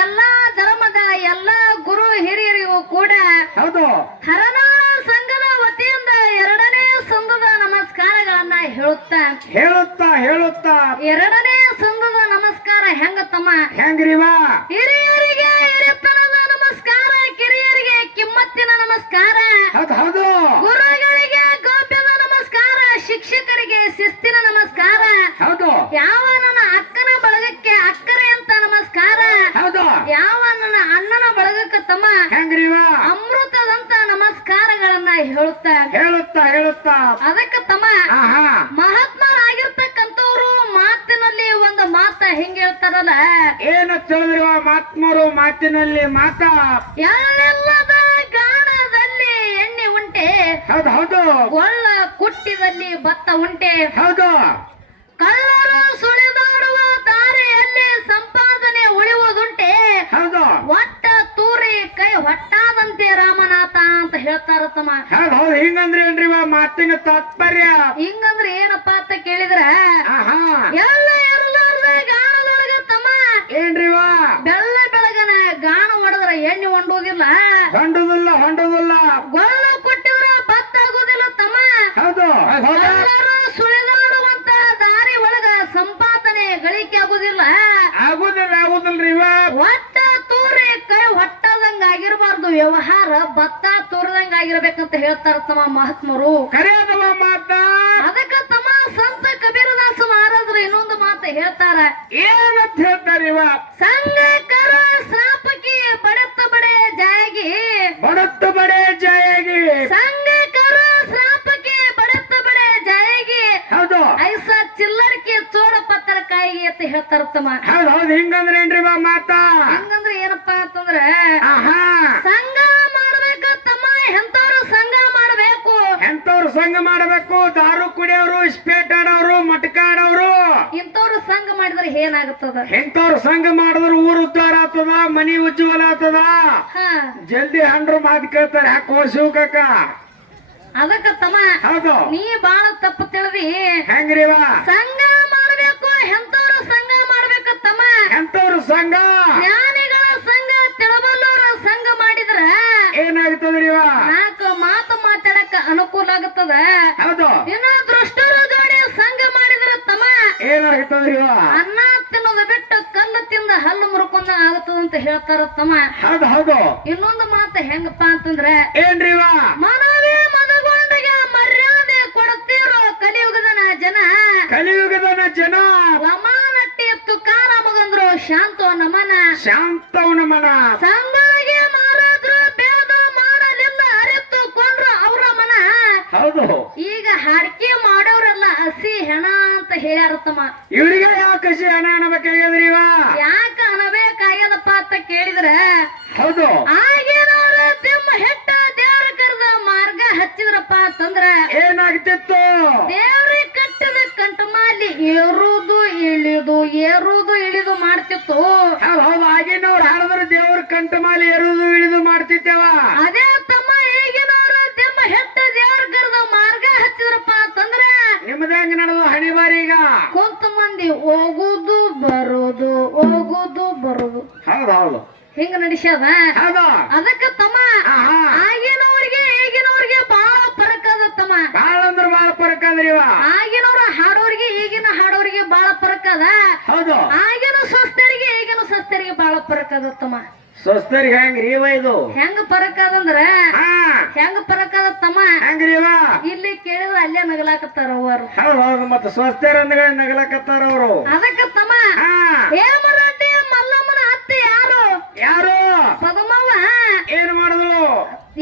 ಎಲ್ಲಾ ಧರ್ಮದ ಎಲ್ಲಾ ಗುರು ಹಿರಿಯರಿಗೂ ಕೂಡ ಹೌದು ಹರನಾಳ ಸಂಘದ ವತಿಯಿಂದ ಎರಡನೇ ಸಂದದ ನಮಸ್ಕಾರಗಳನ್ನ ಹೇಳುತ್ತಾ ಎರಡನೇ ಸಂದದ ನಮಸ್ಕಾರ ಹೆಂಗ ತಮ್ಮ ಹೆಂಗ್ರಿವಾ ಹಿರಿಯರಿಗೆ ಹಿರಿತನದ ನಮಸ್ಕಾರ ಕಿರಿಯರಿಗೆ ಕಿಮ್ಮತ್ತಿನ ನಮಸ್ಕಾರ ಹೌದು ಗುರುಗಳಿಗೆ ಗೌಪ್ಯದ ನಮಸ್ಕಾರ ಶಿಕ್ಷಕರಿಗೆ ಶಿಸ್ತಿನ ನಮಸ್ಕಾರ ಹೌದು ಯಾವ ನನ್ನ ಅಕ್ಕನ ಬಳಗಕ್ಕೆ ಅಕ್ಕರೆ ಅಂತ ನಮಸ್ಕಾರ ಹೌದು ಯಾವ ನನ್ನ ಅಣ್ಣನ ಬಳಗಕ್ಕೆ ತಮ್ಮ ಹೆಂಗ್ರಿವಾ ಅಮೃತದಂತ ನಮಸ್ಕಾರಗಳನ್ನ ಹೇಳುತ್ತಾ ಅದಕ್ಕೆ ತಮ್ಮ ಆಹಾ ಮಹಾತ್ಮರಾಗಿರ್ತಕ್ಕಂಥವ್ರು ಮಾತಿನಲ್ಲಿ ಒಂದು ಮಾತ ಹಿಂಗ ಹೇಳ್ತಾರಲ್ಲ ಏನ ತಿಳಿದ್ರಿವ ಮಾತ್ಮರು ಮಾತಿನಲ್ಲಿ ಮಾತಾ ಎಲ್ಲೆಲ್ಲದ ಗಾಣದಲ್ಲಿ ಎಣ್ಣೆ ಉಂಟೆ ಹೌದು ಒಳ್ಳ ಕುಟ್ಟಿದಲ್ಲಿ ಭತ್ತ ಉಂಟೆ ಹೌದು ಕಳ್ಳರು ಸುಳಿದಾಡುವ ದಾರಿಯಲ್ಲಿ ಸಂಪಾದನೆ ಉಳಿಯುವುದುಂಟೆ ಹೌದು ಒಟ್ಟ ತೂರಿ ಕೈ ಹೊಟ್ಟಾದಂತೆ ರಾಮನಾಥ ಅಂತ ಹೇಳ್ತಾರ ತಮ್ಮ ಹೌದು ಹಿಂಗಂದ್ರೆ ಏನ್ರಿವ ಮಾತಿನ ತಾತ್ಪರ್ಯ ಹಿಂಗಂದ್ರೆ ಏನಪ್ಪಾ ಅಂತ ಕೇಳಿದ್ರ ಆಹಾ ಎಲ್ಲ ಇರ್ಲಾರ್ದ ಗಾಣದೊಳಗ ತಮ್ಮ ಏನ್ರಿವ ಬೆಳಗನ ಗಾಣ ಹೊಡೆದ್ರ ಎಣ್ಣೆ ಹೊಂಡುವುದಿಲ್ಲ ಹೊಂಡುದಿಲ್ಲ ಗೊಳ್ಳ ಕೊಟ್ಟಿದ್ರ ಭತ್ತ ಆಗುದಿಲ್ಲ ತಮ್ಮ ಹೌದು ಕಳ್ಳರು ಸುಳಿದಾಡುವಂತ ದಾರಿ ಒಳಗ ಸಂಪಾದನೆ ಗಳಿಕೆ ಆಗುದಿಲ್ಲ ಆಗುದಿಲ್ರಿ ಇವ ಒಟ್ಟ ತೂರಿ ಕೈ ಹೊಟ್ಟದಂಗ ಆಗಿರಬಾರ್ದು ವ್ಯವಹಾರ ಭತ್ತ ತೂರದಂಗ ಆಗಿರ್ಬೇಕಂತ ಹೇಳ್ತಾರ ತಮ್ಮ ಮಹಾತ್ಮರು ಕರೆಯದವ ಮಾತ ಅದಕ್ಕ ತಮ್ಮ ಸಂತ ಕಬೀರದಾಸ ಮಹಾರಾಜರು ಇನ್ನೊಂದು ಮಾತು ಹೇಳ್ತಾರ ಏನಂತ ಹೇಳ್ತಾರಿವ ಸಂಘ ಕರ ಶ್ರಾಪಕಿ ಬಡತ್ತ ಬಡೆ ಜಾಯಗಿ ಬಡತ್ತ ಬಡೆ ಜಯಗಿ ಸಂಘ ಕರ ಶ್ರಾಪಕಿ ಬಡತ್ತ ಬಡೆ ಜಾಯಗಿ ಹೌದು ಐಸ ಚಿಲ್ಲರ್ಕಿ ಚೋಡ ಪತ್ತರ ಕಾಯಿಗೆ ಅಂತ ಹೇಳ್ತಾರ ತಮ್ಮ ಹೌದು ಹಿಂಗಂದ್ರೆ ಏನ್ರಿವ ಮಾತ ಹಂಗಂದ್ರೆ ಏನಪ್ಪಾ ಅಂತಂದ್ರ ಆಹಾ ಸಂಘ ಮಾಡ್ಬೇಕ ತಮ್ಮ ಎಂತವ್ರು ಸಂಘ ಮಾಡ್ಬೇಕು ಎಂತವ್ರು ಸಂಘ ಮಾಡಬೇಕು ದಾರು ಕುಡಿಯೋರು ಸ್ಪೇಟ್ ಆಡೋರು ಮಟಕ ಆಡೋರು ಇಂಥವ್ರು ಸಂಘ ಮಾಡಿದ್ರೆ ಏನಾಗುತ್ತದ ಎಂತವ್ರು ಸಂಘ ಮಾಡಿದ್ರು ಊರು ಉದ್ಧಾರ ಆಗ್ತದ ಮನಿ ಉಜ್ವಲ ಆಗ್ತದ ಹಾ ಜಲ್ದಿ ಹಂಡ್ರು ಮಾತು ಕೇಳ್ತಾರೆ ಯಾಕೋ ಶಿವಕಕ್ಕ ಅದಕ್ಕ ತಮ್ಮ ಹೌದು ನೀ ಬಾಳ ತಪ್ಪು ತಿಳಿದಿ ಹೆಂಗ್ರಿವ ಸಂಘ ಮಾಡ್ಬೇಕು ಎಂತವ್ರು ಸಂಘ ಮಾಡ್ಬೇಕು ತಮ್ಮ ಎಂತವ್ರು ಸಂಘ ಜ್ಞಾನಿಗಳ ಸಂಘ ತಿಳಬಲ್ಲವರ ಸಂಘ ಮಾಡಿದ್ರ ಏನಾಗ್ತದ್ರಿವ ನಾಲ್ಕು ಮಾತು ಮಾತಾಡಕ ಅನುಕೂಲ ಆಗುತ್ತದ ಹೌದು ಇನ್ನು ದುಷ್ಟರ ಜೋಡಿ ಸಂಘ ಮಾಡಿದ್ರ ತಮ್ಮ ಏನಾಗ್ತದ್ರಿವ ಅನ್ನ ತಿನ್ನೋದು ಬಿಟ್ಟು ಕಲ್ಲು ತಿಂದ ಹಲ್ಲು ಮುರ್ಕೊಂಡ ಆಗುತ್ತದಂತ ಹೇಳ್ತಾರ ತಮ್ಮ ಹೌದು ಇನ್ನೊಂದು ಮಾತು ಹೆಂಗಪ್ಪ ಅಂತಂದ್ರೆ ಏನ್ರಿವ ಮನವೇ ಮನಗೊಂಡಗೆ ಮರ್ಯಾದೆ ಕೊಡುತ್ತೀರೋ ಕಲಿಯುಗದ ಜನ ಲಮಾನಟ್ಟಿ ತುಕಾರಾಮಗಂದ್ರು ಶಾಂತವನ ಮನ ಸಂಗಳಿಗೆ ಮಾರಾದ್ರು ಭೇದ ಮಾಡಲಿಲ್ಲ ಅರಿತುಕೊಂಡ್ರು ಅವರ ಮನ ಹೌದು ಈಗ ಹಾಡಿಕೆ ಮಾಡೋರೆಲ್ಲ ಹಸಿ ಹೆಣ ಅಂತ ಹೇಳ್ಯಾರ ತಮ್ಮ ಇವರಿಗೆ ಯಾಕೆ ಹಣ ಅನ್ನಬೇಕಾಗ್ಯದ್ರಿವ ಯಾಕ ಅನಬೇಕಾಗ್ಯದಪ್ಪ ಅಂತ ಕೇಳಿದ್ರ ಹೌದು ಆಗೇನವ್ರ ತಿಮ್ಮ ಹೆಟ್ಟ ದೇವ್ರ ಕರೆದ ಮಾರ್ಗ ಹಚ್ಚಿದ್ರಪ್ಪ ಅಂತಂದ್ರ ಏನಾಗ್ತಿತ್ತು ದೇವ್ರ ಕಟ್ಟದ ಕಂಟಮಾಲಿ ಏರುದು ಇಳಿದು ಮಾಡ್ತಿತ್ತು ಹೌದು ಆಗಿನವ್ರು ಹಾಡಿದ್ರೆ ದೇವ್ರ ಕಂಠಮಾಲಿ ಏರುದು ಇಳಿದು ಮಾಡ್ತಿದ್ದೇವ ಅದೇ ತಮ್ಮ ಈಗಿನವ್ರ ತಿಮ್ಮ ಹೆಟ್ಟ ದೇವ್ರ ಕರೆದ ಮಾರ್ಗ ಹಚ್ಚಿದ್ರಪ್ಪ ಅಂತಂದ್ರ ನಿಮ್ದ ಹೆಂಗ್ ನಡೆದು ಹಣಿ ಬಾರಿ ಈಗ ಕೊಂತ ಮಂದಿ ಹೋಗುದು ಬರೋದು ಹೌದು ಹಿಂಗ ನಡೆಸ್ಯದ ಹೌದು ಅದಕ್ಕ ತಮ್ಮ ಆಗಿನವ್ರಿಗೆ ಈಗಿನವ್ರಿಗೆ ಬಾಳ ಫರಕ್ ಅದ ತಮ್ಮ ಬಾಳ ಅಂದ್ರ ಬಾಳ ಫರಕ್ ಅದ್ರಿವ ಆಗಿನವ್ರ ಹಾಡೋರಿಗೆ ಈಗಿನ ಹಾಡೋರಿಗೆ ಬಾಳ ಫರಕ್ ಅದ ಹೌದು ಆಗಿನ ಸ್ವಸ್ಥರಿಗೆ ಈಗಿನ ಸ್ವಸ್ಥರಿಗೆ ಬಾಳ ಫರಕ್ ಅದ ತಮ್ಮ ಸ್ವಸ್ಥರಿಗೆ ಹೆಂಗ್ರೀವ ಇದು ಹೆಂಗ ಫರಕ್ ಅದಂದ್ರ ಹೆಂಗ ಫರಕ್ ಅದ ತಮ್ಮ ಹೆಂಗ್ರೀವ ಇಲ್ಲಿ ಕೇಳಿದ್ರ ಅಲ್ಲೇ ನಗಲಾಕತ್ತಾರ ಅವರು ಹೌದು ಮತ್ತೆ ಸ್ವಸ್ಥರ ನಗಲಕತ್ತಾರ ಅವರು ಅದಕ್ಕ ತಮ್ಮ ಹೇಮರಾಟಿ ಮಲ್ಲಮ್ಮನ ಅತ್ತೆ ಯಾರು ಪದಮವ್ವ ಏನ್ ಮಾಡಿದ್ರು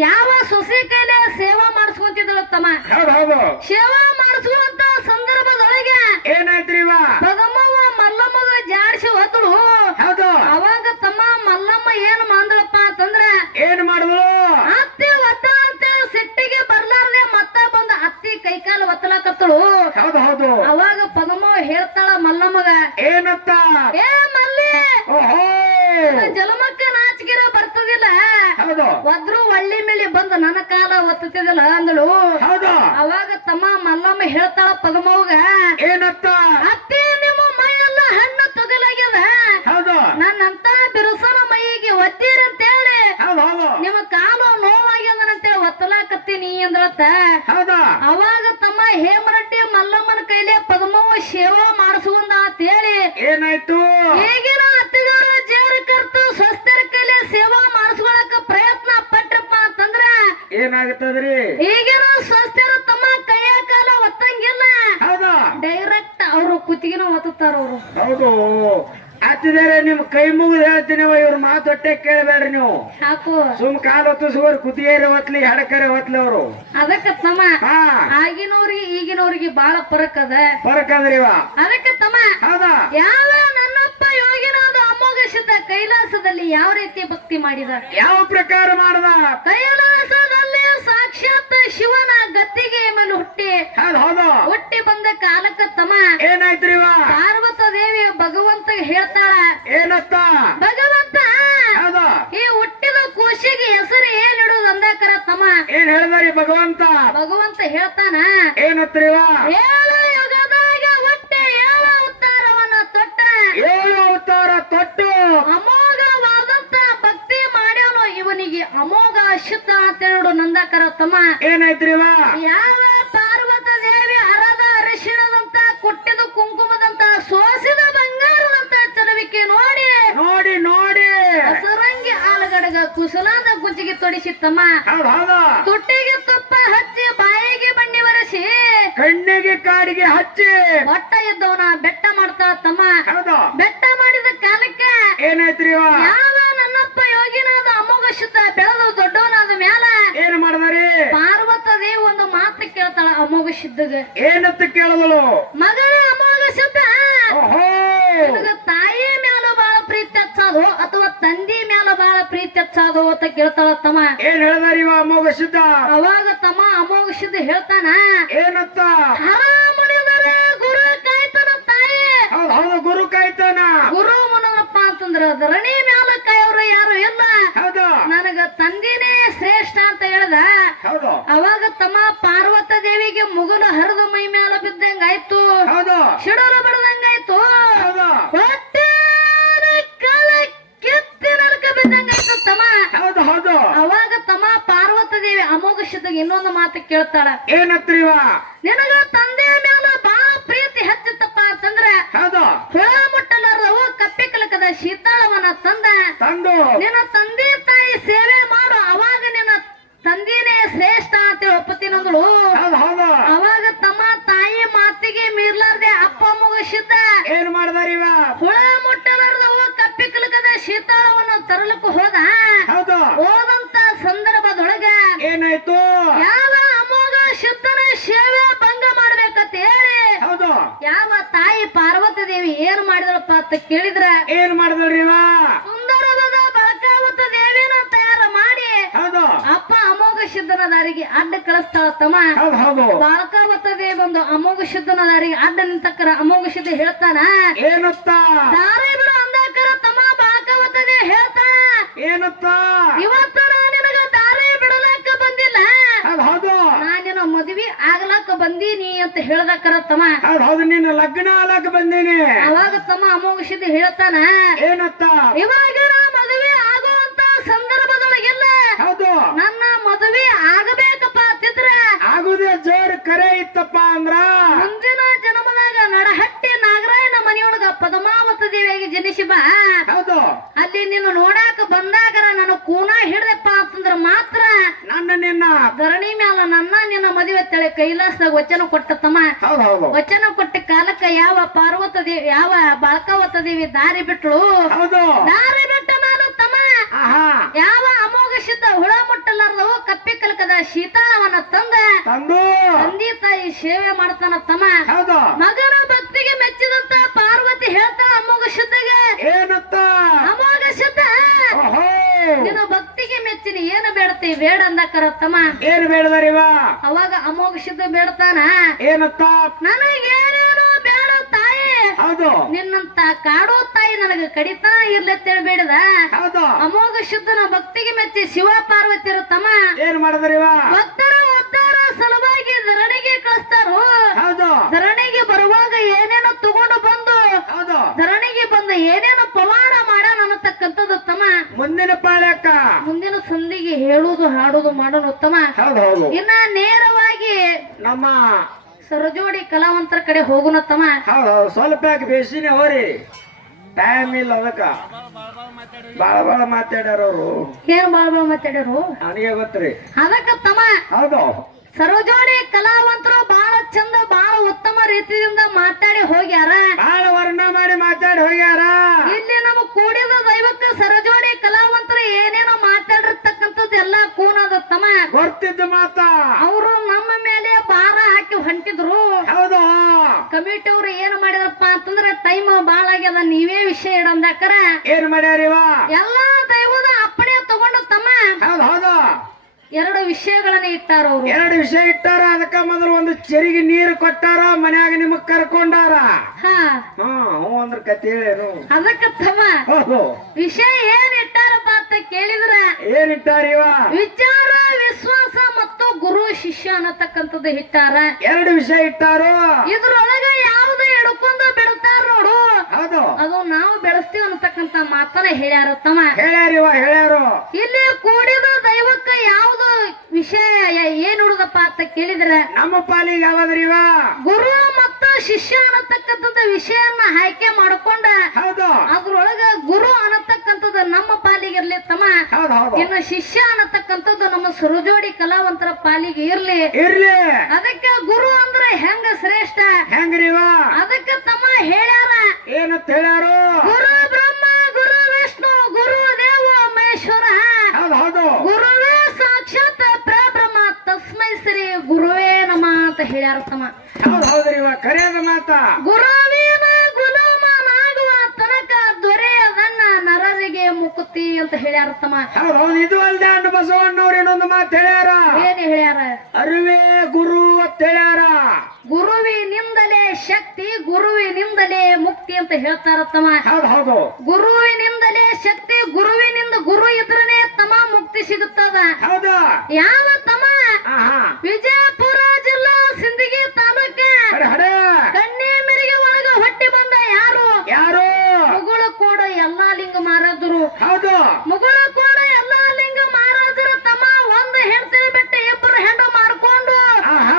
ಯಾವ ಸೊಸೆ ಕೈಲೆ ಸೇವಾ ಮಾಡಿಸ್ಕೊಂತಿದ್ರು ತಮ್ಮ ಹೌದು ಸೇವಾ ಮಾಡಿಸುವಂತ ಸಂದರ್ಭದೊಳಗೆ ಏನಾಯ್ತ್ರಿವ ಪದಮವ್ವ ಮಲ್ಲಮ್ಮಗ ಜಾಡ್ಸಿ ಹೋದಳು ಹೌದು ಅವಾಗ ತಮ್ಮ ಮಲ್ಲಮ್ಮ ಏನ್ ಮಾಡ್ದಳಪ್ಪ ಅಂತಂದ್ರ ಏನ್ ಮಾಡಿದ್ರು ಅತ್ತಿ ಒತ್ತ ಅಂತೇಳಿ ಸಿಟ್ಟಿಗೆ ಬರ್ಲಾರ್ದೆ ಮತ್ತ ಬಂದ ಅತ್ತಿ ಕೈಕಾಲು ಒತ್ತಲಾಕತ್ತಳು ಹೌದು ಅವಾಗ ಪದಮವ್ವ ಹೇಳ್ತಾಳ ಮಲ್ಲಮ್ಮಗ ಏನತ್ತ ಏ ಮಲ್ಲಿ ಓಹೋ ಜಲಮಕ್ಕ ನಾಚಿಕೆರ ಬರ್ತದಿಲ್ಲ ಹೌದು ಒದ್ರು ಒಳ್ಳಿ ಮೇಲೆ ಬಂದು ನನ್ನ ಕಾಲ ಒತ್ತದಿಲ್ಲ ಅಂದಳು ಹೌದು ಅವಾಗ ತಮ್ಮ ಮಲ್ಲಮ್ಮ ಹೇಳ್ತಾಳ ಪದಮವ್ಗ ಏನತ್ತ ಅತ್ತಿ ನಿಮ್ಮ ಮೈಯೆಲ್ಲ ಹಣ್ಣು ತೊಗಲಾಗ್ಯದ ಹೌದು ನನ್ನಂತ ಬಿರುಸನ ಮೈ ಏನಾಗುತ್ತದ್ರಿ? ಈಗಿನ ಸ್ವಸ್ಥರ ತಮ್ಮ ಕೈಯ ಕಾಲ ಒತ್ತಂಗಿಲ್ಲ, ಹೌದಾ? ಡೈರೆಕ್ಟ್ ಅವರು ಕುತ್ತಿಗೆನ ಒತ್ತುತ್ತಾರ ಅವರು. ಹೌದು. ಹತ್ತಿದರೆ ನಿಮ್ ಕೈ ಮುಗಿದು ಹೇಳ್ತೀನಿ, ಇವ್ರ ಮಾತೊಟ್ಟೆ ಕೇಳಬೇಡ್ರಿ ನೀವು. ಸಾಕು ಸುಮ್ ಕಾಲ್ ಹೊತ್ತಿಸುವರು, ಕುತ್ತಿಗೆರೆ ಹೊತ್ಲಿ ಹಡಕರೆ ಹೊತ್ಲಿ ಅವರು. ಅದಕ್ಕ ತಮ್ಮ ಹಾ ಆಗಿನವ್ರಿಗೆ ಈಗಿನವ್ರಿಗೆ ಬಾಳ ಫರಕ್ ಅದ. ಫರಕ್ ಅಂದ್ರಿವ. ಅದಕ್ಕ ತಮ್ಮ ಹೌದಾ? ಯಾವ ನನ್ನಪ್ಪ ಯೋಗಿನಾದ ಅಮೋಘ ಸಿದ್ಧ ಕೈಲಾಸದಲ್ಲಿ ಯಾವ ರೀತಿ ಭಕ್ತಿ ಮಾಡಿದ, ಯಾವ ಪ್ರಕಾರ ಮಾಡ್ದ? ಕೈಲಾಸದಲ್ಲಿ ಸಾಕ್ಷಾತ್ ಶಿವನ ಗದ್ದಿಗೆ ಮೇಲೆ ಹುಟ್ಟಿ ಬಂದ ಕಾಲಕ್ಕ ತಮ್ಮ ಏನಾಯ್ತ್ರಿವ? ಪಾರ್ವತ ದೇವಿ ಭಗವಂತ ಹೇಳ್ತಾಳ, ಏನತ್ತ? ಭಗವಂತ ಹೌದಾ? ಈ ಹುಟ್ಟಿದ ಕೂಸಿಗೆ ಹೆಸರು ಏನಿಡುದು ಅಂದಾಕರ ತಮ್ಮ ಏನ್ ಹೇಳ್ದಾರಿ ಭಗವಂತ? ಭಗವಂತ ಹೇಳ್ತಾನ, ಏನತ್ರಿವ? ಏಳು ಯುಗದಾಗ ಹುಟ್ಟಿ ಏಳು ಉತ್ತಾರವನ್ನ ತೊಟ್ಟ, ಏಳು ಅವತಾರ ತೊಟ್ಟು ಅಮೋಘವಾದಂತ ಭಕ್ತಿ ಮಾಡ್ಯವನು ಇವನಿಗೆ ಅಮೋಘ ಅಶುದ್ಧ ಅಂತ ಹೇಳು ನಂದಾಕರ ತಮ್ಮ. ಏನಾಯ್ತ್ರಿವ? ಯಾವ ಪಾರ್ವತ ದೇವಿ ಅರದ ಅರಿಶಿಣದಂತ ಕುಟ್ಟಿದ ಕುಂಕುಮದಂತ ಸೋಸಿದ ಬಂಗಾರದಂತ ಚಲವಿಕೆ ನೋಡಿ ನೋಡಿ ನೋಡಿ ಹಸರಂಗಿ ಆಲಗಡಗ ಕುಸಲಾದ ಗುಂಜಿಗೆ ತೊಡಿಸಿ ತಮ್ಮ, ಹೌದ್ ಹೌದಾ? ತುಟ್ಟಿಗೆ ತುಪ್ಪ ಹಚ್ಚಿ ಬಾಯಿಗೆ ಬಣ್ಣಿ ಬರೆಸಿ ಕಣ್ಣಿಗೆ ಕಾಡಿಗೆ ಹಚ್ಚಿ ಒಟ್ಟ ಇದ್ದವನ ಬೆಟ್ಟ ಮಾಡ್ತಾಳ ತಮ್ಮ. ಹೌದಾ? ಬೆಟ್ಟ ಮಾಡಿದ ಕಾಲಕ್ಕೆ ಏನಾಯ್ತ್ರಿವ? ಯಾವ ನನ್ನಪ್ಪ ಯೋಗಿನಾದ ಅಮೋಘ ಶುದ್ಧ ಬೆಳೆದು ದೊಡ್ಡವನಾದ ಮ್ಯಾಲ ಏನ್ ಮಾಡಿದಾರಿ? ಪಾರ್ವತ ದೇವಿ ಒಂದು ಮಾತು ಕೇಳ್ತಾಳ ಅಮೋಘ ಸಿದ್ಧಗೆ. ಏನತ್ತ ಕೇಳದಳು? ಮಗನ ಅಮೋಘ ಸಿದ್ಧ, ಓಹೋ, ನಿನಗ ತಾಯಿ ಮ್ಯಾಲ ಬಾಳ ಪ್ರೀತಿ ಹಚ್ಚೋದು ಅಥವಾ ತಂದಿ ಮ್ಯಾಲ ಬಾಳ ಪ್ರೀತಿ ಹಚ್ಚೋದು ಅಂತ ಕೇಳ್ತಾಳ ತಮ್ಮ. ಏನ್ ಹೇಳ್ದಾರಿವ ಅಮೋಘ ಸಿದ್ಧ? ಅವಾಗ ತಮ್ಮ ಅಮೋಘ ಸಿದ್ಧ ಹೇಳ್ತಾನ, ಏನತ್ತ? ಹರ ಮುನಿದರೆ ಗುರು ಕಾಯ್ತಾನ ತಾಯಿ. ಹೌದ್ ಹೌದು, ಗುರು ಕಾಯ್ತಾನ. ಗುರು ಮುನಪ್ಪ ಅಂತಂದ್ರ ಧರಣಿ ಮ್ಯಾಲ ಕಾಯೋರು ಯಾರು ಇಲ್ಲ, ಹೌದು ನನಗ ತಂದಿನೇ ಶ್ರೇಷ್ಠ ಅಂತ ಹೇಳ್ದ. ಹೌದು ಅವಾಗ ತಮ್ಮ ಪಾರ್ವತ ದೇವಿಗೆ ಮುಗುಲು ಹರಿದು ಮೈ ಮ್ಯಾಲ ಬಿದ್ದಂಗಾಯ್ತು, ಹೌದು ಶಿಡಲು ಬಿಡದಂಗಾಯ್ತು, ಹೌದು ಹೊಟ್ಟಾನ ಕಳ ಕೆತ್ತಿ ನರಕ ಬಿದ್ದಂಗಾಯ್ತು ತಮ್ಮ. ಹೌದು ಹೌದು. ಅವಾಗ ತಮ್ಮ ಪಾರ್ವತ ದೇವಿ ಅಮೋಘ ಸಿದ್ಧಗೆ ಇನ್ನೊಂದು ಮಾತು ಕೇಳ್ತಾಳ, ಏನತ್ರಿವ? ನಿನಗ ತಂದೆಯ ಮ್ಯಾಲ ಬಾಳ ಪ್ರೀತಿ ಹಚ್ಚತ್ತಪ್ಪ ಅಂತಂದ್ರ ಹೌದು ಹುಳ ಮುಟ್ಟಲಾರದವು ಕಪ್ಪಿ ಕಲಕದ ಶೀತಾಳವನ್ನ ತಂದು ನಿನ್ನ ತಂದೆ ತಾಯಿ ಸೇವೆ ಮಾಡು, ಅವಾಗ ನಿನ್ನ ತಂದಿನೇ ಶ್ರೇಷ್ಠ ಅಂತ ಒಪ್ಪತ್ತಿನಂದಳು. ಹೌದು ಹೌದು. ಅವಾಗ ತಮ್ಮ ತಾಯಿ ಮಾತಿಗೆ ಮೀರ್ಲಾರ್ದೆ ಅಪ್ಪ ಮುಗಿಸಿದ್ದ ಏನ್ ಮಾಡ್ದಾರಿವ? ಹುಳ ಮುಟ್ಟಲಾರದವು ಕಪ್ಪಿ ಕಲಕದ ಶೀತಾಳವನ್ನು ತರಲಕ್ಕೂ ಹೋದ. ಹೌದು. ಹೋದಂತ ಸಂದರ್ಭದೊಳಗ ಏನಾಯ್ತು? ಯಾವ ಅಮೋಘ ಶುದ್ಧನ ಸೇವೆ ಭಂಗ ಮಾಡ್ಬೇಕಂತ ಹೇಳಿ ಹೌದು ಯಾವ ತಾಯಿ ಪಾರ್ವತಿ ದೇವಿ ಏನ್ ಮಾಡಿದಳಪ್ಪ ಅಂತ ಕೇಳಿದ್ರ, ಏನ್ ಮಾಡಿದ್ರಿವ? ಸುಂದರವಾದ ಬಳಕಾವತ ದೇವಿನ ತಯಾರ ಮಾಡಿ ಹೌದು ಅಪ್ಪ ಅಮೋಘ ಸಿದ್ಧನ ದಾರಿಗೆ ಅಡ್ಡ ಕಳಿಸ್ತಾಳ ತಮ್ಮ. ಹೌದು ಹೌದು. ಬಾಳಕಾವತ ದೇವಿ ಬಂದು ಅಮೋಘ ಸಿದ್ಧನ ದಾರಿಗೆ ಅಡ್ಡ ನಿಂತಕ್ಕರ ಅಮೋಘ ಸಿದ್ಧ ಹೇಳ್ತಾನ, ಏನತ್ತ? ದಾರಿ ಬಿಡು ಅಂದಾಕರ ತಮ್ಮ ಬಾಳಕಾವತ ದೇವಿ ಹೇಳ್ತಾನ, ಏನತ್ತ? ಇವತ್ತು ನಾ ನಿನಗ ದಾರಿ ಬಿಡಲಕ್ಕ ಬಂದಿಲ್ಲ, ಹೌದು ಹೌದು. ನಾನಿನ ಮದುವೆ ಆಗ್ಲಕ್ಕ ಬಂದೀನಿ ಅಂತ ಹೇಳ್ದಕ್ಕರ ತಮ್ಮ. ಹೌದು ಹೌದು, ನಿನ್ನ ಲಗ್ನ ಆಲಕ್ ಬಂದೀನಿ. ಅವಾಗ ತಮ್ಮ ಅಮೋಘ ಸಿದ್ಧ ಹೇಳ್ತಾನ, ಏನತ್ತ? ಇವಾಗ ನಾ ಮದುವೆ ಆಗುವಂತ ಸಂದರ್ಭದೊಳಗೆಲ್ಲ ಹೌದು ನನ್ನ ಮದುವೆ ಆಗಬೇಕಪ್ಪ ಅಂತಿದ್ರ ಆಗುದೇ ಜೋರ್ ಕರೆ ಇತ್ತಪ್ಪ ಅಂದ್ರ ಮುಂದಿನ ಜನ್ಮದಾಗ ನಡಹಟ್ಟಿ ನಾಗರಾಯನ ಮನೆಯೊಳಗ ಪದ್ಮಾವತ ದೇವಿಯಾಗಿ ಜನಿಸಿ ಬಾ. ಹೌದು. ಅಲ್ಲಿ ನೀನು ನೋಡಾಕ ಬಂದಾಗ ನಾನು ಕೂನ ಹಿಡ್ದಪ್ಪ ಅಂತಂದ್ರ ಮಾತ್ರ ನಿನ್ನ ಧರಣಿ ಮ್ಯಾಲ ನನ್ನ ನಿನ್ನ ಮದುವೆ ತಳೆ ಕೈಲಾಸದಾಗ ವಚನ ಕೊಟ್ಟ ತಮ್ಮ. ಹೌದು ಹೌದು. ವಚನ ಕೊಟ್ಟ ಕಾಲಕ್ಕ ಯಾವ ಪಾರ್ವತ ದೇವಿ ಯಾವ ಬಾಳಕಾವತ ದೇವಿ ದಾರಿ ಬಿಟ್ಳು. ಹೌದು. ದಾರಿ ಬಿಟ್ಟ ಮೇಲೆ ತಮ್ಮ ಆಹಾ ಯಾವ ಅಮೋಘ ಸಿದ್ಧ ಹುಳ ಮುಟ್ಟಲಾರ್ದವು ಕಪ್ಪಿ ಕಲಕದ ಶೀತಾಳವನ್ನ ತಂದು ತಂದೆ ತಾಯಿ ಸೇವೆ ಮಾಡ್ತಾನ ತಮ್ಮ. ಹೌದು. ಮಗನ ಭಕ್ತಿಗೆ ಮೆಚ್ಚಿದಂತ ಪಾರ್ವತಿ ಹೇಳ್ತಾಳ ಅಮೋಘ ಸಿದ್ಧಗೆ, ಏನತ್ತ? ಅಮೋಘ ಸಿದ್ಧ ನಿನ್ನ ಭಕ್ತಿಗೆ ಮೆಚ್ಚಿನಿ ಏನು ಬೇಡತಿ ಬೇಡ ಅಂದಕರ ತಮ್ಮ. ಏನ್ ಬೇಡದರಿವ? ಅವಾಗ ಅಮೋಘ ಸಿದ್ಧ ಬೇಡ್ತಾನ, ಏನತ್ತ? ನನಗೇನೇನು ಬೇಡ ತಾಯಿ, ಹೌದು ನಿನ್ನಂತ ಕಾಡೋ ತಾಯಿ ನನಗೆ ಕಡಿತಾ ಇರ್ಲತ್ತೇಳಿ ಬೇಡದ. ಹೌದು. ಅಮೋಘ ಶುದ್ಧನ ಭಕ್ತಿಗೆ ಮೆಚ್ಚಿ ಶಿವ ಪಾರ್ವತಿ ತಮ್ಮ ಏನ್ ಮಾಡಿದ್ರಿವ? ಭಕ್ತರ ಉದ್ಧಾರ ಸಲುವಾಗಿ ಧರಣಿಗೆ ಕಳಿಸ್ತಾರೋ. ಹೌದು. ಧರಣಿಗೆ ಬರುವಾಗ ಏನೇನು ತಗೊಂಡು ಬಂದು ಹೌದು. ಧರಣಿಗೆ ಬಂದು ಏನೇನು ಪವಾಡ ಮಾಡೋಣ ಅನ್ನತಕ್ಕಂಥದ್ದು ತಮ್ಮ. ಮುಂದಿನ ಪಾಳ್ಯಕ್ಕ ಮುಂದಿನ ಸಂಧಿಗೆ ಹೇಳುವುದು ಹಾಡುದು ಮಾಡೋಣ ಉತ್ತಮ. ಹೌದು ಹೌದು. ಇನ್ನ ನೇರವಾಗಿ ನಮ್ಮ ಸರಜೋಡಿ ಕಲಾವಂತರ ಕಡೆ ಹೋಗುಣ ತಮ್ಮ. ಹೌದು ಹೌದು. ಸ್ವಲ್ಪ ಯಾಕೆ ಬೇಸಿನೇ ಹೋರಿ, ಟೈಮ್ ಇಲ್ಲ ಅದಕ್ಕ. ಬಾಳ ಮಾತಾಡ್ಯಾರ ಅವ್ರು. ಏನ್ ಬಾಳ ಮಾತಾಡ್ಯಾರು ನನಗೆ ಗೊತ್ತ್ರಿ. ಅದಕ್ಕ ತಮ್ಮ ಹೌದು, ಸರೋಜೋಡಿ ಕಲಾವಂತರು ಬಹಳ ಚಂದ ಬಹಳ ಉತ್ತಮ ರೀತಿಯಿಂದ ಮಾತಾಡಿ ಹೋಗ್ಯಾರ. ಬಾಳ ವರ್ಣ ಮಾಡಿ ಮಾತಾಡಿ ಹೋಗ್ಯಾರ. ಇಲ್ಲಿ ನಮ್ಮ ಕೂಡಿದ ದೈವಕ್ಕೆ ಸರಜೋಡಿ ಕಲಾವಂತರು ಏನೇನೋ ಮಾತಾಡಿರ್ತಕ್ಕಂಥದ್ದು ಎಲ್ಲಾ ಕೂನದ ತಮ್ಮ ಗೊತ್ತಿದ್ದ ಮಾತ. ಅವರು ನಮ್ಮ ಮೇಲೆ ಭಾರ ಹಾಕಿ ಹೊಂಟಿದ್ರು. ಹೌದು, ಕಮಿಟಿ ಅವ್ರು ಏನ್ ಮಾಡಿದ್ರಪ್ಪ ಅಂತಂದ್ರೆ ಟೈಮ್ ಬಾಳ ಆಗ್ಯದ, ನೀವೇ ವಿಷಯ ಇಡಂದಾಕರ ಏನ್ ಮಾಡ್ಯಾರಿವ? ಎಲ್ಲಾ ದೈವದ ಅಪ್ಪಣೆ ತಗೊಂಡು ತಮ್ಮ ಹೌದು ಹೌದು, 2 ವಿಷಯಗಳನ್ನ ಇಟ್ಟಾರ ಅವ್ರು. 2 ವಿಷಯ ಇಟ್ಟಾರ. ಅದಕ್ಕ ಮೊದಲು ಒಂದು ಚೆರಿಗೆ ನೀರು ಕೊಟ್ಟಾರ, ಮನ್ಯಾಗ ನಿಮಗ್ ಕರ್ಕೊಂಡಾರ. ಹಾ ಹ್ಞೂ ಅಂದ್ರ ಕತೆ ಹೇಳೇನು? ಅದಕ್ಕ ತಮ್ಮ ಹೌದು, ವಿಷಯ ಏನ್ ಇಟ್ಟಾರಪ್ಪ ಅಂತ ಕೇಳಿದ್ರ ಏನ್ ಇಟ್ಟಾರಿವ? ವಿಚಾರ ವಿಶ್ವಾಸ ಮತ್ತು ಗುರು ಶಿಷ್ಯ ಅನ್ನತಕ್ಕಂಥದ್ದು ಇಟ್ಟಾರ. 2 ವಿಷಯ ಇಟ್ಟಾರು. ಇದ್ರೊಳಗ ಯಾವ್ದು ಹಿಡ್ಕೊಂಡ ಬಿಡ್ತಾರ ನೋಡು, ಹೌದು, ಅದು ನಾವು ಬೆಳೆಸ್ತೀವಿ ಅನ್ನತಕ್ಕಂತ ಮಾತನ್ನ ಹೇಳ್ಯಾರ ತಮ್ಮ. ಹೇಳ್ಯಾರಿವ, ಹೇಳ್ಯಾರು. ಇಲ್ಲಿ ಕೂಡಿದ ದೈವಕ್ಕ ಯಾವ್ದು ವಿಷಯ ಏನ್ ಉಳಿದಪ್ಪ ಅಂತ ಕೇಳಿದ್ರೆ ನಮ್ಮ ಪಾಲಿಗೆ ಯಾವದ್ರಿವ? ಗುರು ಮತ್ತು ಶಿಷ್ಯ ಅನ್ನತಕ್ಕಂಥದ್ದು ವಿಷಯನ್ನ ಆಯ್ಕೆ ಮಾಡ್ಕೊಂಡ ಹೌದು, ಅದ್ರೊಳಗ ಗುರು ಅನ್ನತಕ್ಕಂಥದ್ದು ನಮ್ಮ ಪಾಲಿಗೆ ಇರ್ಲಿ ತಮ್ಮ. ಹೌದು ಹೌದು, ಇನ್ನು ಶಿಷ್ಯ ಅನ್ನತಕ್ಕಂಥದ್ದು ನಮ್ಮ ಸುರಜೋಡಿ ಕಲಾವಂತರ ಪಾಲಿಗೆ ಇರ್ಲಿ. ಇರ್ಲಿ. ಅದಕ್ಕೆ ಗುರು ಅಂದ್ರೆ ಹೆಂಗ ಶ್ರೇಷ್ಠ, ಹೆಂಗ್ರಿವ? ಅದಕ್ಕೆ ತಮ್ಮ ಹೇಳ್ಯಾರ ಏನಂತ ಹೇಳ್ಯಾರು? ಗುರು ಬ್ರಹ್ಮ ಗುರು ವಿಷ್ಣು ಗುರು ದೇವ ಮಹೇಶ್ವರ, ಹೌದು ಹೌದು, ಗುರುವೇ ಸಾಕ್ಷಾತ್ ಪರಬ್ರಹ್ಮ ತಸ್ಮೈ ಶ್ರೀ ಗುರುವೇ ನಮ ಅಂತ ಹೇಳ್ಯಾರ ತಮ್ಮ. ಹೌದು ಹೌದ್ರಿವ, ಕರೆಯದ ಮಾತ. ಗುರುವಿನ ಗುಲಾಮನಾಗುವ ತನಕ ದೊರೆಯದನ್ನ ನರರಿಗೆ ಮುಕುತಿ ಅಂತ ಹೇಳ್ಯಾರ ತಮ್ಮ. ಹೌದು ಹೌದು, ಇದು ಅಲ್ದೆ ಅಂಡ್ ಬಸವಣ್ಣವ್ರು ಇನ್ನೊಂದು ಮಾತು ಹೇಳ್ಯಾರ. ಏನ್ ಹೇಳ್ಯಾರ? ಅರಿವೇ ಗುರು ಅಂತ ಹೇಳ್ಯಾರ. ಗುರುವಿನಿಂದಲೇ ಶಕ್ತಿ, ಗುರುವಿನಿಂದಲೇ ಮುಕ್ತಿ ಅಂತ ಹೇಳ್ತಾರ ತಮ್ಮ. ಹೌದು ಹೌದು, ಗುರುವಿನಿಂದಲೇ ಶಕ್ತಿ, ಗುರುವಿನಿಂದ ಗುರು ಇದ್ರನೇ ತಮ್ಮ ಮುಕ್ತಿ ಸಿಗುತ್ತದ. ಹೌದು. ಯಾವ ತಮ್ಮ? ಆಹಾ, ವಿಜಯಪುರ ಜಿಲ್ಲಾ ಸಿಂದಗಿ ತಾಲೂಕೆ ಹಡೆ ಹಡೆ. ಕನ್ನೇಮಿರಿಗೆ ಒಳಗ ಹೊಟ್ಟಿ ಬಂದ ಯಾರು? ಯಾರು? ಮುಗುಳು ಕೂಡ ಎಲ್ಲಾ ಲಿಂಗ ಮಾರಾದ್ರು. ಹೌದು, ಮುಗುಳು ಕೂಡ ಎಲ್ಲಾ ಲಿಂಗ ಮಾರಾದ್ರು ತಮ್ಮ. ಒಂದು ಹೆಣ್ತಿನ ಬಿಟ್ಟು 2 ಹೆಣ್ಣು ಮಾಡ್ಕೊಂಡು, ಆಹಾ,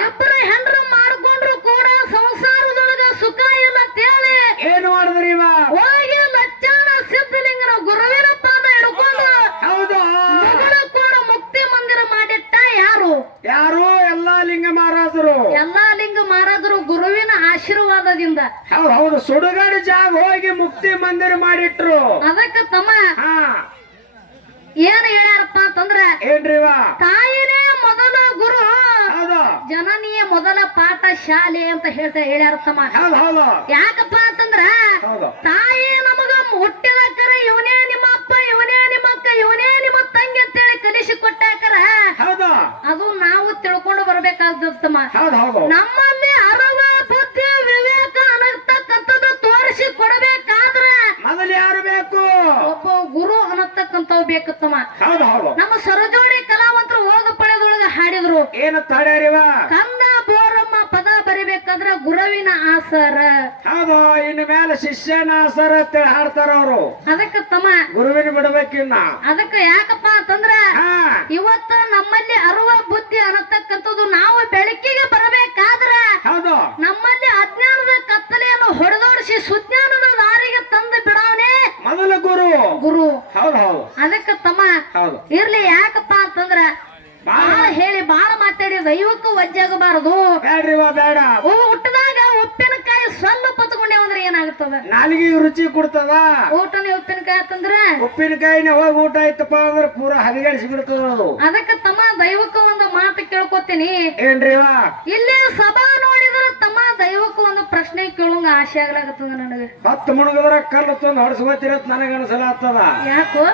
2 ಹೆಣ್ಣು ಮಾಡ್ಕೊಂಡ್ರು ಕೂಡ ಸಂಸಾರದೊಳಗ ಸುಖ ಇಲ್ಲ ಅಂತೇಳಿ ಏನು ಮಾಡಿದ್ರಿವ? ಹೋಗಿ ಲಚ್ಚಾನ ಸಿದ್ಧಲಿಂಗನ ಗುರುವಿನ ಪಾದ ಹಿಡ್ಕೊಂಡು ಹೌದು, ಮುಗುಳು ಕೂಡ ಮುಕ್ತಿ ಮಂದಿರ ಮಾಡಿಟ್ಟ ಯಾರು? ಯಾರು? ಎಲ್ಲಾ ಲಿಂಗ ಮಹಾರಾಜರು. ಎಲ್ಲಾ ಲಿಂಗ ಮಾರಾದ್ರು ಗುರುವಿನ ಆಶೀರ್ವಾದದಿಂದ. ಹೌದು ಹೌದು, ಸುಡುಗಾಡು ಜಾಗ ಹೋಗಿ ಮುಕ್ತಿ ಮಂದಿರ ಮಾಡಿಟ್ರು. ಅದಕ್ಕೆ ತಮ್ಮ ಹಾ, ಏನ್ ಹೇಳ್ಯಾರಪ್ಪ ಅಂತಂದ್ರ ಏನ್ರಿವ? ತಾಯಿನೇ ಮೊದಲ ಗುರು, ಹೌದು ಜನನಿಯೇ ಮೊದಲ ಪಾಠ ಶಾಲೆ ಅಂತ ಹೇಳ್ಯಾರ ತಮ್ಮ. ಹೌದು ಹೌದು, ಯಾಕಪ್ಪ ಅಂತಂದ್ರ ಹೌದು, ತಾಯಿ ನಮಗ ಹುಟ್ಟಿದಕ್ಕರ ಇವನೇ ನಿಮ್ಮ ಅಪ್ಪ, ಇವನೇ ನಿಮ್ಮ ಅಕ್ಕ, ಇವನೇ ನಿಮ್ಮ ತಂಗಿ ಅಂತೇಳಿ ಕಲಿಸಿ ಕೊಟ್ಟಾಕರ ಹೌದು, ಅದು ನಾವು ತಿಳ್ಕೊಂಡು ಬರ್ಬೇಕಾಗ್ತದ ತಮ್ಮ. ಹೌದು ಹೌದು, ನಮ್ಮಲ್ಲಿ ಅರಿವ ಬುದ್ಧಿ ವಿವೇಕ ಅನ್ನತಕ್ಕಂಥದ್ದು ತೋರಿಸಿ ಕೊಡಬೇಕಾದ್ರ ಮೊದಲು ಯಾರು ಬೇಕು? ಒಬ್ಬ ಗುರು ಅನ್ನತಕ್ಕಂಥವ್ ಬೇಕು ತಮ್ಮ. ಹೌದು ಹೌದು, ನಮ್ಮ ಸರಜೋಡಿ ಕಲಾವಂತರು ಓದ ಪಡೆದೊಳಗ ಹಾಡಿದ್ರು, ಏನು ತಾಡ್ಯಾರಿವ? ಕಂದ ಬೋರಮ್ಮ ಪದ ಬರಿಬೇಕಾದ್ರ ಗುರುವಿನ ಆಸರ. ಹೌದು, ಇನ್ನು ಮೇಲೆ ಶಿಷ್ಯನ ಸರ್ ಅಂತೇಳಿ ಹಾಡ್ತಾರ ಅವರು. ಅದಕ್ಕೆ ತಮ್ಮ ಗುರುವಿನ ಬಿಡ್ಬೇಕಿನ್ನ. ಅದಕ್ಕೆ ಯಾಕಪ್ಪ ಅಂತಂದ್ರ ಹಾ, ಇವತ್ತ ನಮ್ಮಲ್ಲಿ ಅರಿವ ಬುದ್ಧಿ ಅನ್ನತಕ್ಕಂಥದ್ದು ನಾವು ಬೆಳಕಿಗೆ ಬರಬೇಕಾದ್ರ ಹೌದು, ನಮ್ಮಲ್ಲಿ ಅಜ್ಞಾನದ ಕತ್ತಲೆಯನ್ನು ಹೊಡೆದೋಡಿಸಿ ಸುಜ್ಞಾನದ ದಾರಿಗೆ ತಂದು ಬಿಡವನೇ ಮೊದಲ ಗುರು. ಗುರು. ಹೌದು ಹೌದು, ಅದಕ್ಕೆ ತಮ್ಮ ಹೌದು, ಇರ್ಲಿ. ಯಾಕಪ್ಪ ಅಂತಂದ್ರ ಬಾಳ ಹೇಳಿ ಬಾಳ ಮಾತಾಡಿ ದೈವಕ್ಕೂ ವಜ್ಜಾಗಬಾರದು. ಬೇಡ್ರಿವ ಬೇಡ. ಹುಟ್ಟದಾಗ ಉಪ್ಪಿನಕಾಯಿ ಸ್ವಲ್ಪ ಪತ್ಕೊಂಡೆ ಅಂದ್ರೆ ಏನಾಗುತ್ತದ? ನಾಲಿಗೆ ರುಚಿ ಕೊಡ್ತದ. ಊಟನೇ ಉಪ್ಪಿನಕಾಯಿ ಅಂತಂದ್ರ ಉಪ್ಪಿನಕಾಯಿನ ಹೋಗಿ ಊಟ ಆಯ್ತಪ್ಪ ಅಂದ್ರೆ ಪೂರ ಹದಿಗೆಡಿಸಿ ಬಿಡ್ತದ ಅದು. ಅದಕ್ಕೆ ತಮ್ಮ ದೈವಕ್ಕ ಒಂದು ಮಾತು ಕೇಳ್ಕೊತೀನಿ. ಏನ್ರಿವ? ಇಲ್ಲಿ ಸಭಾ ನೋಡಿದ್ರ ತಮ್ಮ ದೈವಕ್ಕ ಒಂದು ಪ್ರಶ್ನೆ ಕೇಳುವಂಗ ಆಸೆ ಆಗ್ಲಾಗತ್ತದ ನನಗೆ. 10 ಮುಣಗದ್ರ ಕಲ್ಲು ತಂದು ಹೊಡ್ಸ್ಕೊತಿರತ್ ನನಗ ಅನ್ಸಲ ಆಗ್ತದ. ಯಾಕೋ?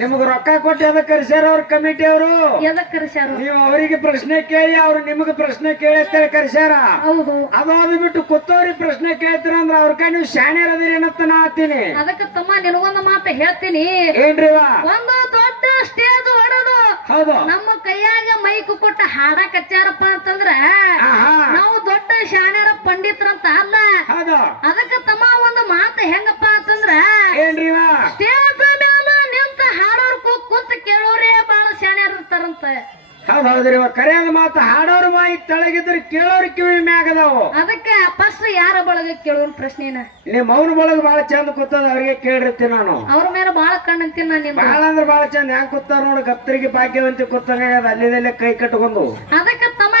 ನಿಮಗ ರೊಕ್ಕ ಕೊಟ್ಟು ಎದಕ್ ಕರ್ಸ್ಯಾರ ಅವ್ರ ಕಮಿಟಿ ಅವರು? ಎದಕ್ ಕರ್ಸ್ಯಾರು? ನೀವು ಅವರಿಗೆ ಪ್ರಶ್ನೆ ಕೇಳಿ ಅವ್ರು ನಿಮಗ ಪ್ರಶ್ನೆ ಕೇಳಿ ಕರ್ಸ್ಯಾರ. ಹೌದು. ಅದು ಬಿಟ್ಟು ಕೂತವ್ರಿಗೆ ಪ್ರಶ್ನೆ ಕೇಳ್ತೀರ ಅಂದ್ರ ಅವ್ರ ಕೈ ನೀವು ಶಾಣ್ಯರದಿರಿ ಏನಂತ ನಾ ಆತೀನಿ. ಅದಕ್ಕೆ ತಮ್ಮ ನಿನಗೊಂದು ಮಾತು ಹೇಳ್ತೀನಿ. ಏನ್ರಿವ? ಒಂದು ದೊಡ್ಡ ಸ್ಟೇಜ್ ಹೊಡೆದು ಹೌದು, ನಮ್ಮ ಕೈಯಾಗ ಮೈಕ್ ಕೊಟ್ಟ ಹಾಡಕ್ ಹಚ್ಚಾರಪ್ಪ ಅಂತಂದ್ರ ಆಹಾ, ನಾವು ದೊಡ್ಡ ಶಾಣ್ಯರ ಪಂಡಿತರಂತ ಅಲ್ಲ. ಹೌದು. ಅದಕ್ಕೆ ತಮ್ಮ ಒಂದು ಮಾತು ಹೆಂಗಪ್ಪ ಅಂತಂದ್ರ ಏನ್ರಿವ? ಸ್ಟೇಜ್ ಮೇಲೆ ನಿಂತ ಹಾಡೋರ್ ಕುಂತ ಕೇಳೋರೇ ಬಹಳ ಶಾಣ್ಯರ ಇರ್ತಾರಂತ. ಅಂತ. ಹೌದ್ರಿ ಕರೆಯದ ಮಾತು ಹಾಡೋರ್ ಮಾಯಿ ತೆಳಗಿದ್ರೆ ಕೇಳೋರ್ ಕಿವಿ ಮ್ಯಾಗದಾವು. ಅದಕ್ಕೆ ಫಸ್ಟ್ ಯಾರ ಬಳಗ ಕೇಳೋನ್ ಪ್ರಶ್ನೆನ. ನಿಮ್ ಮೌನ ಬಳಗ ಬಾಳ ಚಂದ ಕೂತದ, ಅವ್ರಿಗೆ ಕೇಳಿರ್ತೀನಿ ನಾನು. ಅವ್ರ ಮೇಲೆ ಬಾಳ ಕಣ್ಣಂತೀನಿ ನಾನು. ಬಾಳ ಅಂದ್ರ ಬಾಳ ಚಂದ ಹೆಂಗ್ ಕೂತಾರ ನೋಡು, ಕತ್ತರಿಗೆ ಭಾಗ್ಯವಂತಿ ಕೂತಾಗ ಅಲ್ಲಿದಲ್ಲೇ ಕೈ ಕಟ್ಕೊಂಡು. ಅದಕ್ಕೆ ತಮ್ಮ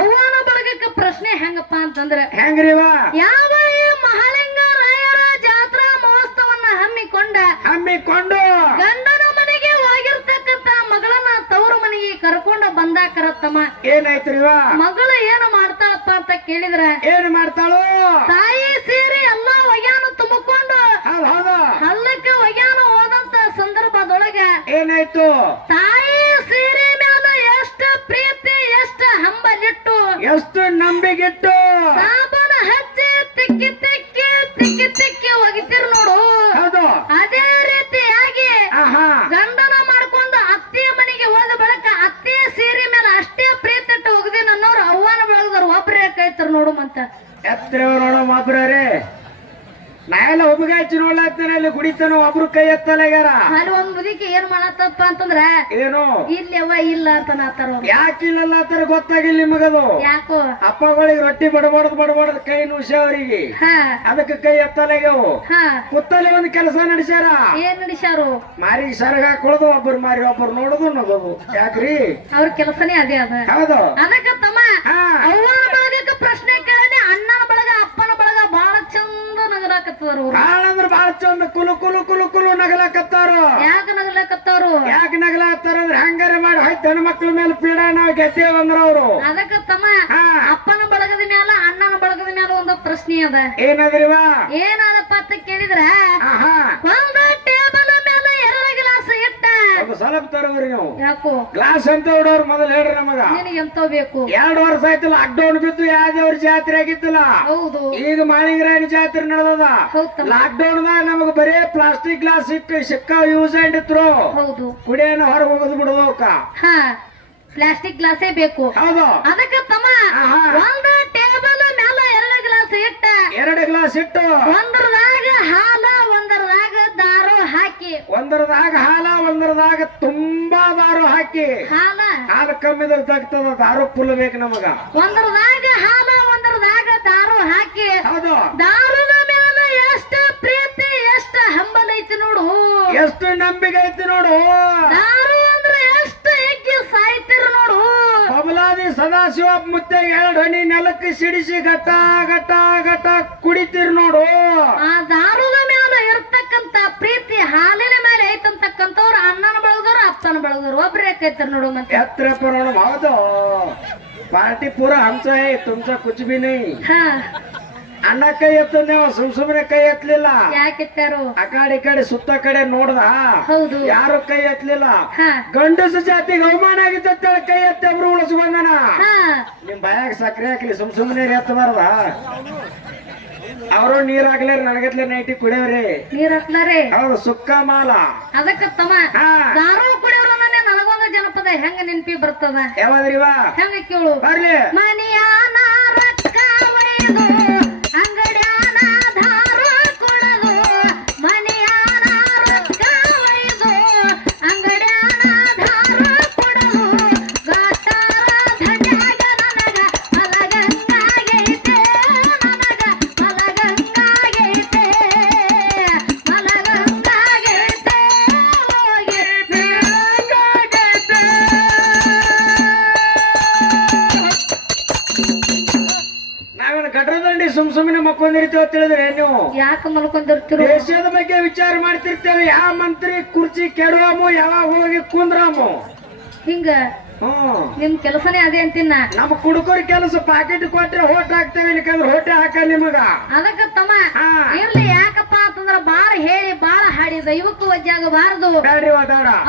ಅವ್ವನ ಬಳಗಕ್ಕೆ ಪ್ರಶ್ನೆ ಹೆಂಗಪ್ಪ ಅಂತಂದ್ರೆ ಹೆಂಗ್ರಿವ ಯಾವ ಈ ಮಹಾಲಿಂಗ ರಾಯರ ಜಾತ್ರಾ ಮಹೋತ್ಸವನ್ನ ಹಮ್ಮಿಕೊಂಡು ಗಂಡನ ಮನೆಗೆ ಹೋಗಿರ್ತಕ್ಕಂತ ಮಗಳನ್ನ ತವರು ಮನೆಗೆ ಕರ್ಕೊಂಡು ಬಂದಾಕರ ತಮ್ಮ. ಏನಾಯ್ತ್ರಿವ ಮಗಳು ಏನು ಮಾಡ್ತಾಳಪ್ಪ ಅಂತ ಕೇಳಿದ್ರ ಏನ್ ಮಾಡ್ತಾಳು, ತಾಯಿ ಸೇರಿ ಎಲ್ಲಾ ಒಗ್ಯಾನ ತುಂಬಿಕೊಂಡು ಹೌದು ಹಲ್ಲಕ್ಕೆ ಒಗ್ಯಾನ ಹೋದಂತ ಸಂದರ್ಭದೊಳಗ ಏನಾಯ್ತು, ತಾಯಿ ಸೀರೆ ಮ್ಯಾಲ ಎಷ್ಟ ಪ್ರೀತಿ ಎಷ್ಟ ಹಂಬಲಿಟ್ಟು ಎಷ್ಟು ನಂಬಿಗಿಟ್ಟು ಸಾಬನ ಹಚ್ಚಿ ತಿಕ್ಕಿ ಒಗಿತಿರ್ ನೋಡು. ಹೌದು ಅದೇ ರೀತಿಯಾಗಿ ಆಹಾ ಗಂಡನ ಮಾಡ್ಕೊಂಡು ಅತ್ತೆಯ ಮನೆಗೆ ಹೋದ ಬಳಿಕ ಅತ್ತೆಯ ಸೀರೆ ಮೇಲೆ ಅಷ್ಟೇ ಪ್ರೀತಿ ಇಟ್ಟು ಒಗದಿ ನನ್ನವ್ರು ಅವ್ವನ ಬೆಳಗದವ್ರು ಒಬ್ರೇ ಕೈತಾರ ನೋಡು ಮಂತ. ಎತ್ತರ ನೋಡೋ ಒಬ್ರೇ ನಾ ಎಲ್ಲ ಒಬ್ಬಗ ಹಚ್ಚಿ ನೋಡ್ಲಾಗ್ತಾನೆ, ಅಲ್ಲಿ ಕುಡಿತಾನ ಒಬ್ರು ಕೈ ಎತ್ತಲಾಗ್ಯಾರ. ಅಲ್ಲಿ ಒಂದ್ ಮುದಿಕೆ ಏನ್ ಮಾಡತ್ತಪ್ಪ ಅಂತಂದ್ರ ಏನು ಇಲ್ಲವ ಇಲ್ಲ ಅಂತ ನಾತಾರ. ಯಾಕಿಲ್ಲ ತರ ಗೊತ್ತಾಗಿಲ್ಲ ನಿಮಗದು. ಯಾಕೋ ಅಪ್ಪಗಳಿಗೆ ರೊಟ್ಟಿ ಬಡಬಡದ್ ಕೈ ನುಷ ಅವ್ರಿಗೆ, ಅದಕ್ಕೆ ಕೈ ಎತ್ತಲಾಗ್ಯಾವು. ಕುತ್ತಲ್ಲಿ ಒಂದು ಕೆಲಸ ನಡೆಸ್ಯಾರ. ಏನ್ ನಡೆಸ್ಯಾರು, ಮಾರಿಗೆ ಸರಗ ಹಾಕೊಳ್ಳೋದು, ಒಬ್ಬರು ಮಾರಿ ಒಬ್ಬರು ನೋಡೋದು ನಗೋದು. ಯಾಕ್ರಿ ಅವ್ರ ಕೆಲಸನೇ ಅದೇ ಅದ. ಹೌದು ಅದಕ್ಕೆ ತಮ್ಮ ಅವ್ವನ ಬಳಗಕ್ಕೆ ಪ್ರಶ್ನೆ ಕೇಳದೆ ಅಣ್ಣನ ಬಳಗ ಅಪ್ಪನ ಬಳಗ ಬಹಳ ಚಂದ ನಗಲಾಕತ್ತವರು. ಬಾಳ ಅಂದ್ರ ಬಾಳ ಚಂದ ಕುಲು ಕುಲು ಕುಲು ಕುಲು ನಗಲಾಕತ್ತಾರು. ಯಾಕೆ ನಗಲಾಕತ್ತಾರು, ಯಾಕೆ ನಗಲಾಕತ್ತಾರ ಅಂದ್ರೆ ಹಂಗಾರೆ ಮಾಡಿ ಹೋಯ್ತು ಹೆಣ್ಣು ಮಕ್ಳ ಮೇಲೆ ಪೀಡ ನಾವು ಗೆದ್ದೇವಂದ್ರ ಅವ್ರು. ಅದಕ್ಕೆ ತಮ್ಮ ಅಪ್ಪನ ಬಳಗದ ಮ್ಯಾಲ ಅಣ್ಣನ ಬಳಗದ ಮ್ಯಾಲ ಒಂದು ಪ್ರಶ್ನೆ ಅದ. ಏನದ್ರಿವ ಏನಾದಪ್ಪ ಅಂತ ಕೇಳಿದ್ರ ಒಂದು ಟೇಬಲ್ ಮೇಲೆ 2 ಗ್ಲಾಸ್ ಇಟ್ಟ. ಸ್ವಲ್ಪ ತರವ್ರಿ ನೀವು. ಯಾಕೋ ಗ್ಲಾಸ್ ಅಂತ ಹೊಡೋರು ಮೊದಲು ಹೇಳ್ರಿ ನಮಗ. ನಿನಗೆ ಎಂತ ಬೇಕು. 2 ವರ್ಷ ಆಯ್ತಲ್ಲ ಲಾಕ್ಡೌನ್ ಬಿದ್ದು ಯಾವ್ದೇವ್ರ ಜಾತ್ರೆ ಆಗಿದ್ದಿಲ್ಲ. ಹೌದು ಈಗ ಮಾಳಿಂಗರಾಯನ ಜಾತ್ರೆ ನಡೆದದ. ಲಾಕ್ಡೌನ್ ದಾಗ ನಮಗ ಬರೇ ಪ್ಲಾಸ್ಟಿಕ್ ಗ್ಲಾಸ್ ಇಟ್ಟು ಸಿಕ್ಕ ಯೂಸ್ ಅಂಡ್ ಥ್ರೋ. ಹೌದು ಕುಡಿಯನ ಹೊರಗೆ ಹೋಗೋದು ಬಿಡೋಕ. ಪ್ಲಾಸ್ಟಿಕ್ ಗ್ಲಾಸೇ ಬೇಕು. ಹೌದು ಅದಕ್ಕೆ ತಮ್ಮ ಒಂದು ಟೇಬಲ್ ಮ್ಯಾಲ 2 ಗ್ಲಾಸ್ ಇಟ್ಟ. 2 ಗ್ಲಾಸ್ ಇಟ್ಟು ಒಂದರದಾಗ ಹಾಲ ಒಂದರದಾಗ ದಾರು ಹಾಕಿ. ಒಂದರದಾಗ ಹಾಲ ಒಂದರದಾಗ ತುಂಬಾ ದಾರು ಹಾಕಿ. ಹಾಲು ಕಮ್ಮಿದ್ರೆ ತಗ್ತದ, ದಾರು ಫುಲ್ ಬೇಕು ನಮಗ. ಒಂದರದಾಗ ಹಾಲ ಒಂದರದಾಗ ದಾರು ಹಾಕಿ. ಹೌದು ದಾರುದ ಮ್ಯಾಲ ಎಷ್ಟ ಪ್ರೀತಿ ಎಷ್ಟ ಹಂಬಲ ಐತಿ ನೋಡು, ಎಷ್ಟು ನಂಬಿಕೆ ಐತಿ ನೋಡು. ದಾರು ಅಂದ್ರೆ ಎಷ್ಟು ಎಗ್ಗಿ ಸಾಯ್ತಿರ ನೋಡು. ಬಬಲಾದಿ ಸದಾಶಿವ ಮುತ್ತೆ 2 ಹನಿ ನೆಲಕ್ಕೆ ಸಿಡಿಸಿ ಗಟ್ಟ ಗಟ್ಟ ಗಟ್ಟ ಕುಡಿತೀರಿ ನೋಡು. ಆ ದಾರುದ ಮ್ಯಾಲ ಇರ್ತಕ್ಕಂತ ಪ್ರೀತಿ ಹಾಲಿನ ಮೇಲೆ ಐತಂತಕ್ಕಂಥವ್ರು ಅಣ್ಣನ ಬಳಗದವ್ರು ಅಪ್ಪನ ಬಳಗದವ್ರು ಒಬ್ರೇ ಕೈತಾರ ನೋಡು. ಮತ್ತೆ ಎತ್ತರ ನೋಡು. ಹೌದು पार्टी पूरा हमचा है, तुमचा कुछ भी नहीं. ಅಣ್ಣ ಕೈ ಎತ್ತಂದೆ ಸುಮ್ನೆ ಕೈ ಎತ್ತಲಿಲ್ಲ. ಯಾಕೆತ್ತಾರು ಆ ಕಡೆ ಸುತ್ತ ಕಡೆ ನೋಡ್ದ. ಹೌದು ಯಾರು ಕೈ ಎತ್ತಲಿಲ್ಲ. ಗಂಡಸ ಜಾತಿಗೆ ಅವಮಾನ ಆಗಿದ್ದ ಕೈ ಎತ್ತ ಒಬ್ರು ಉಳಿಸ್ಕೊಂಡನ. ನಿಮ್ ಬಾಯಾಗ ಸಕ್ಕರೆ ಹಾಕ್ಲಿ ಸುಮ್ನೆ ಎತ್ತಬಾರ್ದ. ಅವರು ನೀರ್ ಹಾಕ್ಲಿ ನನಗತ್ಲೆ ನೈಟಿ ಕುಡಿಯವ್ರಿ. ನೀರ್ ಹಾಕ್ಲಾರೆ ಹೌದು ಸುಕ್ಕ ಮಾಲ. ಅದಕ್ಕೆ ತಮ್ಮ ದಾರು ಕುಡಿಯೋರು ನನಗೊಂದು ಜನಪದ ಹೆಂಗ ನೆನಪಿ ಬರ್ತದ. ಯಾವಾದ್ರಿವ ಹೆಂಗ ಕೇಳು ಬರ್ಲಿ. ಮನಿಯಾನ ರೊಕ್ಕ ಒಯ್ದು ಅಂಗಡ್ಯಾನ ದಾರು ಕುಡದು. ಮನಿಯಾನ ರೊಕ್ಕ ಒಯ್ದು ಅಂಗಡ್ಯಾನ ದಾರು ಕುಡದು. ಗಟ್ಟಾರ ಧನ್ಯಾಗ ನನಗ ಮಲಗಂಗಾಗೈತೆ. ನನಗ ಮಲಗಂಗಾಗೈತೆ ಮಲಗಂಗಾಗೈತೆ ಹೋಗಿ ಬೇಕಾಗೈತೆ. ನಾವೇನು ಗಡ್ರದಂಡಿ ಸುಮ್ನೆ ಮಕ್ಕೊಂಡಿರ್ತೀವಿ ಅಂತ ಹೇಳಿದ್ರೆ ನೀವು ಯಾಕೆ ಮಲ್ಕೊಂಡಿರ್ತೀರೋ? ದೇಶದ ಬಗ್ಗೆ ವಿಚಾರ ಮಾಡ್ತಿರ್ತೇವೆ. ಯಾವ ಮಂತ್ರಿ ಕುರ್ಚಿ ಕೆಡುವಮು, ಯಾವಾಗ ಹೋಗಿ ಕುಂದ್ರಾಮು. ಹಿಂಗ ನಿಮ್ ಕೆಲಸನೇ ಅದೇ ಅಂತಿನ್ನ. ನಮ್ಮ ಕುಡುಕರ ಕೆಲಸ ಪಾಕೆಟ್ ಕೊಟ್ರೆ ಹೋಟ್ ಹಾಕ್ತೇವೆ, ಇಲ್ಲಿಕಂದ್ರೆ ಹೋಟೆ ಹಾಕ ನಿಮಗ. ಅದಕ್ಕ ತಮ್ಮ ಇರ್ಲಿ. ಯಾಕಪ್ಪ ಅಂತಂದ್ರ ಬಾಳ ಹೇಳಿ ಬಾಳ ಹಾಡಿ ದೈವಕ್ಕೂ ವಜ್ಜಾಗಬಾರದು.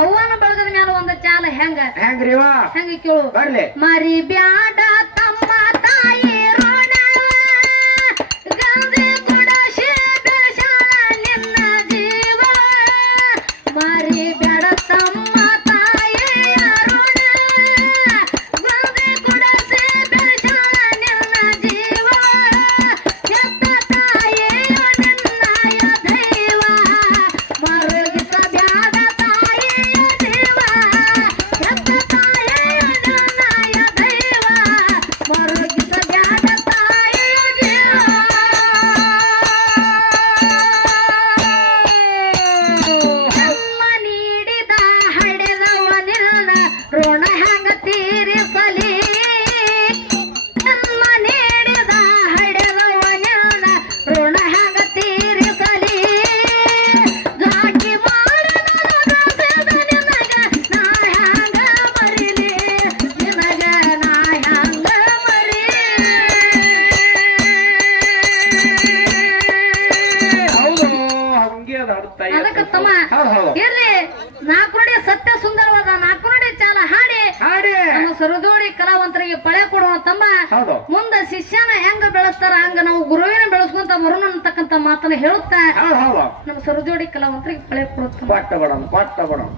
ಅವ್ವನ ಬಳಗದ ಮ್ಯಾಲ ಒಂದ ಚಾಲ ಹೆಂಗ್ರಿವ ಹೆಂಗ ಕೇಳು. ಬರ್ಲಿ. ಮರಿ ಬ್ಯಾಡ ತಮ್ಮ ತಾಯಿ ರೋಣ ಗಾದೆ ಕೊಡಶೆ ಬೆಳಸಾಳ ನಿನ್ನ ಜೀವ. ಮರಿ ಬ್ಯಾಡ ತಮ್ಮ ತಾಯಿ ರೋಣ ಗಾದೆ ಕೊಡಶೆ ಬೆಳಸಾಳ ನಿನ್ನ ಜೀವ. ಎತ್ತ ತಾಯಿಯ ನಿನ್ನಯ ದೈವ ಮರುಗಿಸ ಬ್ಯಾಡ ತಾಯಿಯ ಜೀವ. ಎತ್ತ ತಾಯಿ ಇರ್ಲಿ ನಾಲ್ಕು ನುಡಿ ಸತ್ಯ ಸುಂದರವಾದ ನಾಲ್ಕು ನುಡಿ ಚಾಲ ಹಾಡಿ ಹಾಡಿ ನಮ್ಮ ಸರಜೋಡಿ ಕಲಾವಂತರಿಗೆ ಪಳೆ ಕೊಡುವ ತಮ್ಮ ಹೌದು ಮುಂದ ಶಿಷ್ಯನ ಹೆಂಗ ಬೆಳೆಸ್ತಾರ ಹಂಗ ನಾವು ಗುರುವಿನ ಬೆಳೆಸ್ಕೊಂತ ಬರೋಣ ಅಂತಕ್ಕಂತ ಮಾತನ್ನ ಹೇಳುತ್ತಾ ಹೌದು ಹೌದು ನಮ್ಮ ಸರಜೋಡಿ ಕಲಾವಂತರಿಗೆ ಪಳೆ ಕೊಡುತ್ತ ಪಟ್ಟ ಬಡಮ್